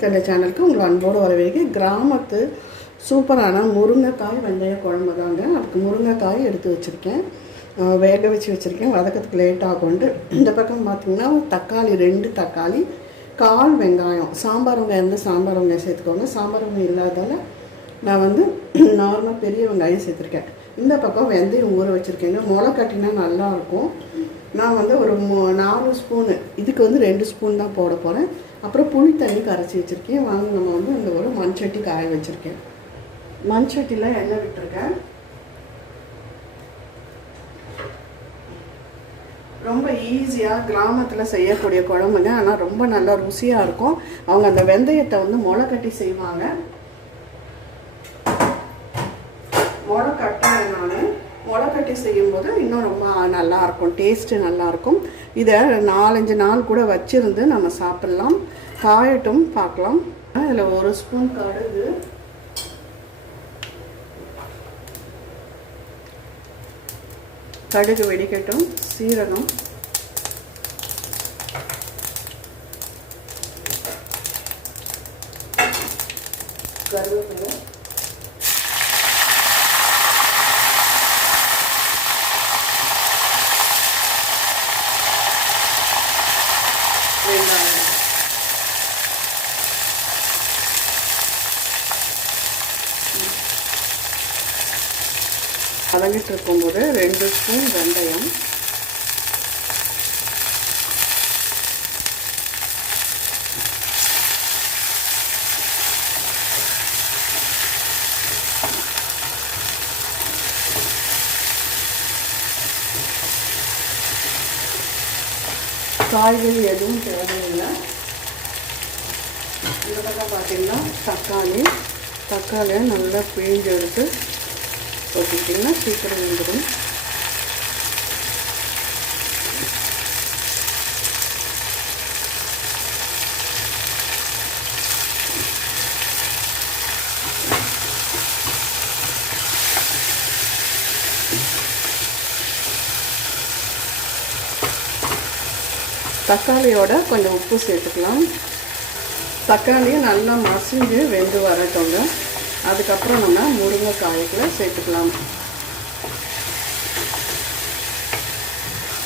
தெரியல சேனலுக்கு உங்களை அன்போடு வரவேற்க கிராமத்து சூப்பரான முருங்கைக்காய் வெந்தய குழம்பு தாங்க. அதுக்கு முருங்கைக்காய் எடுத்து வச்சுருக்கேன். வேக வச்சு வச்சுருக்கேன். வதக்கத்துக்கு லேட் கொண்டு இந்த பக்கம் பார்த்திங்கன்னா தக்காளி ரெண்டு தக்காளி கால் வெங்காயம் சாம்பார் வெங்காயம் இருந்து சாம்பார் வெங்காயம் சேர்த்துக்கோங்க. சாம்பார் வெங்காயம் இல்லாதால நான் வந்து நார்மல் பெரிய வெங்காயம் சேர்த்துருக்கேன். இந்த பக்கம் வெந்தயம் ஊற வச்சுருக்கேங்க. முளை கட்டினா நல்லாயிருக்கும் நான் வந்து ஒரு மூ- நாலு ஸ்பூனு இதுக்கு வந்து ரெண்டு ஸ்பூன் தான் போட போகிறேன் அப்புறம் புளி தண்ணி கரைச்சி வச்சுருக்கேன். வாங்க நம்ம வந்து இந்த ஒரு மண்சட்டி காய வச்சுருக்கேன். மண்சட்டியில் எண்ணெய் விட்டுருக்கேன். ரொம்ப ஈஸியாக கிராமத்தில் செய்யக்கூடிய குழம்புங்க. ஆனால் ரொம்ப நல்லா ருசியாக இருக்கும். அவங்க அந்த வெந்தயத்தை வந்து முளை கட்டி செய்வாங்க. முளை கட்டினாலும் நான் முளைக்கட்டி செய்யும்போது இன்னும் ரொம்ப நல்லா இருக்கும் டேஸ்ட்டு நல்லா இருக்கும் இதை நாலஞ்சு நாள் கூட வச்சுருந்து நம்ம சாப்பிட்லாம். காயட்டும் பார்க்கலாம். இதில் ஒரு ஸ்பூன் கடுகு. கடுகு வெடிக்கட்டும் சீரகம். வதங்கிட்டு இருக்கும்போது ரெண்டு ஸ்பூன் வெந்தயம். காய்கறி எதுவும் தேவையில்லை. இந்த பக்கம் பார்த்தீங்கன்னா தக்காளி. தக்காளியை நல்லா பிழிஞ்சு எடுத்து போட்டுக்கிட்டிங்கன்னா சீக்கிரம் வந்துடும். தக்காளியோட கொஞ்சம் உப்பு சேர்த்துக்கலாம். தக்காளியை நல்லா மசிஞ்சு வெந்து வரட்டோங்க. அதுக்கப்புறம் நம்ம முருங்கைக்காய்களை சேர்த்துக்கலாம்.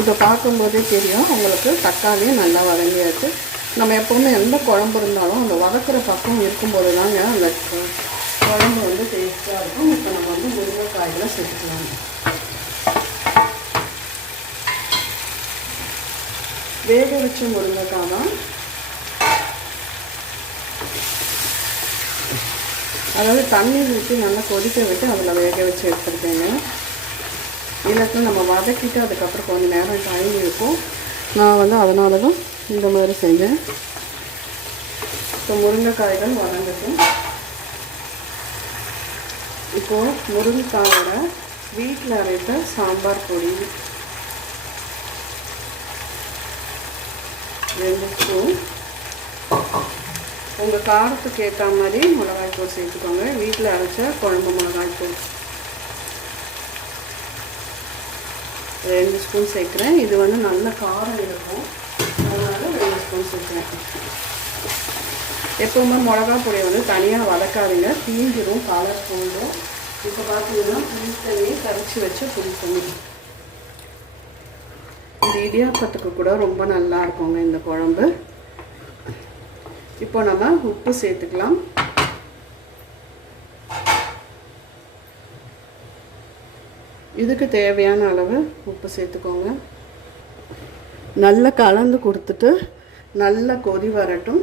இப்போ பார்க்கும்போதே தெரியும் உங்களுக்கு தக்காளியும் நல்லா வதங்கியாச்சு. நம்ம எப்போவுமே எந்த குழம்பு இருந்தாலும் அந்த வதக்கிற பக்கம் இருக்கும்போது தாங்க அந்த குழம்பு வந்து டேஸ்ட்டாக இருக்கும். இப்போ நம்ம வந்து முருங்கைக்காய்களை சேர்த்துக்கலாம். வேக வச்ச முருங்கைக்காய் தான் அதாவது தண்ணி ஊற்றி நல்லா கொதிக்க விட்டு அதில் வேக வச்சு எடுத்துருக்கேங்க இல்லாட்டி நம்ம வதக்கிட்டு அதுக்கப்புறம் கொஞ்சம் நேரம் டைம் இருக்கும். நான் வந்து அதனால தான் இந்த மாதிரி செஞ்சேன். இப்போ முருங்கைக்காய்கள் வதங்கட்டும். இப்போது முருங்கைக்காயோட வீட்டில் அரைத்த சாம்பார் பொடி. ரெண்டு ஸ்பூன். உங்கள் காரத்துக்கு ஏற்ற மாதிரி மிளகாய் தூள் சேர்த்துக்கோங்க. வீட்டில் அரைச்ச குழம்பு மிளகாய் தூள். ரெண்டு ஸ்பூன் சேர்க்குறேன். இது வந்து நல்ல காரம் இருக்கும். அதனால் ரெண்டு ஸ்பூன் சேர்க்குறேன். எப்போவுமே மிளகா பொடியை வந்து தனியாக வதக்காதீங்க. தீஞ்சிரும் கலர் போடும் இப்போ பார்த்தீங்கன்னா புளி தண்ணி கரைச்சி வச்ச புளி தண்ணி. இந்த இடியாப்பத்துக்கு கூட ரொம்ப நல்லா இருக்குங்க இந்த குழம்பு. இப்போ நம்ம உப்பு சேர்த்துக்கலாம். இதுக்கு தேவையான அளவு உப்பு சேர்த்துக்கோங்க. நல்லா கலந்து கொடுத்துட்டு நல்லா கொதி வரட்டும்.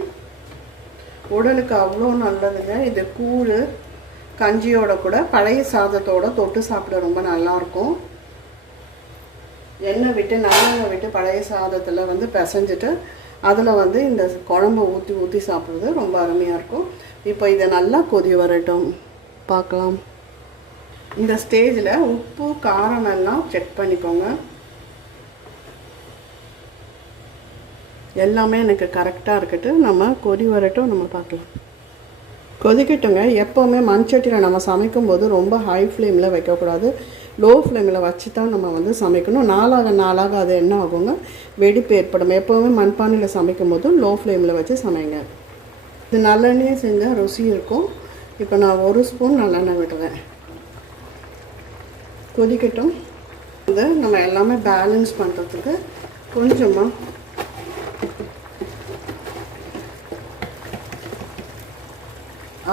உடலுக்கு அவ்வளோ நல்லதுங்க. இது கூழ் கஞ்சியோட கூட பழைய சாதத்தோட தொட்டு சாப்பிட ரொம்ப நல்லாயிருக்கும். எண்ணெய் விட்டு நல்லெண்ணெய் விட்டு பழைய சாதத்தில் வந்து பிசைஞ்சிட்டு அதில் வந்து இந்த குழம்பை ஊற்றி ஊற்றி சாப்பிட்றது ரொம்ப அருமையாக இருக்கும். இப்போ இதை நல்லா கொதி வரட்டும். பார்க்கலாம். இந்த ஸ்டேஜில் உப்பு காரம் எல்லாம் செக் பண்ணிக்கோங்க. எல்லாமே எனக்கு கரெக்டாக இருக்கட்டு. நம்ம கொதி வரட்டும். நம்ம பார்க்கலாம். கொதிக்கட்டுங்க. எப்போவுமே மண்சட்டியில் நம்ம சமைக்கும்போது ரொம்ப ஹை ஃப்ளேமில் வைக்கக்கூடாது. லோ ஃப்ளேமில் வச்சு தான் நம்ம வந்து சமைக்கணும். நாளாக நாளாக அது என்ன ஆகுங்க? வெடிப்பு ஏற்படும். எப்போவுமே மண்பானையில் சமைக்கும் போதும் லோ ஃப்ளேமில் வச்சு சமைங்க. இது நல்லெண்ணெயே செஞ்சால் ருசி இருக்கும். இப்போ நான் ஒரு ஸ்பூன் நல்லெண்ணெய் விடுறேன். கொதிக்கட்டும். இது நம்ம எல்லாமே பேலன்ஸ் பண்ணுறதுக்கு கொஞ்சமாக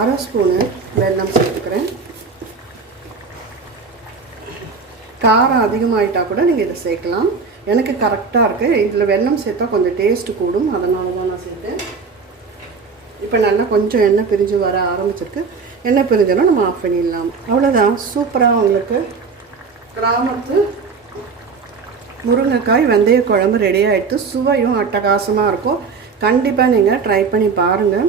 அரை ஸ்பூனு வெல்லம் சேர்த்துக்கிறேன். காரம் அதிகமாகிட்டா கூட நீங்கள் இதை சேர்க்கலாம். எனக்கு கரெக்டாக இருக்குது இதில் வெல்லம் சேர்த்தா கொஞ்சம் டேஸ்ட்டு கூடும். அதனால தான் நான் சேர்த்தேன். இப்போ நல்லா கொஞ்சம் எண்ணெய் பிரிஞ்சு வர ஆரம்பிச்சிருக்கு. எண்ணெய் பிரிஞ்சோன்னா நம்ம ஆஃப் பண்ணிடலாம். அவ்வளோதான் சூப்பராக உங்களுக்கு கிராமத்து முருங்கைக்காய் வெந்தய குழம்பு ரெடி ஆகிடுத்து சுவையும் அட்டகாசமாக இருக்கும். கண்டிப்பாக நீங்கள் ட்ரை பண்ணி பாருங்கள்